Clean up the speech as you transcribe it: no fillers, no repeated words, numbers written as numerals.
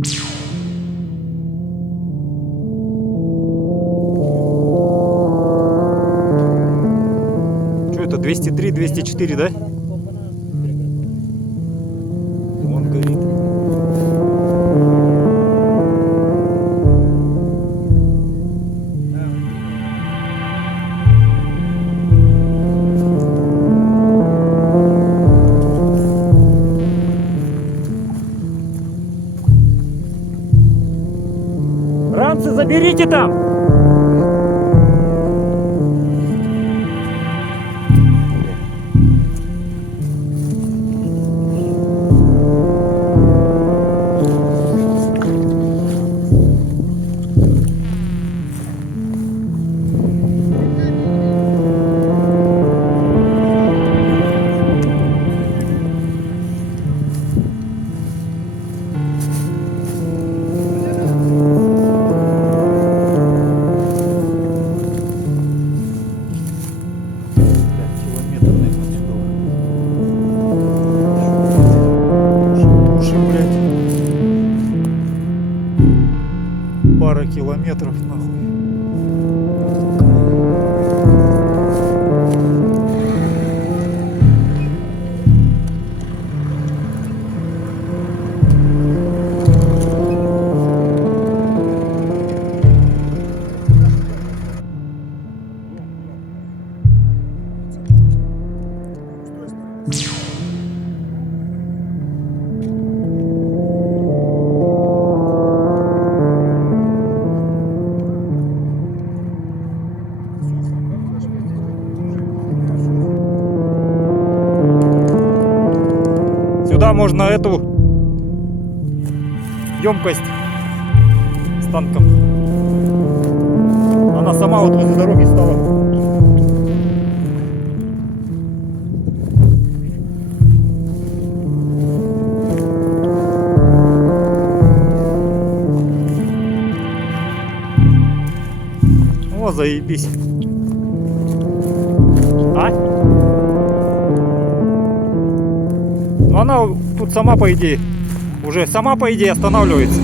Что это, 203, 204, да? Вон горит. Ранцы заберите там! Пара километров нахуй. Сюда можно эту емкость с танком. Она сама вот возле дороги стала. О, заебись. А? Но она тут сама, по идее, уже сама, по идее, останавливается.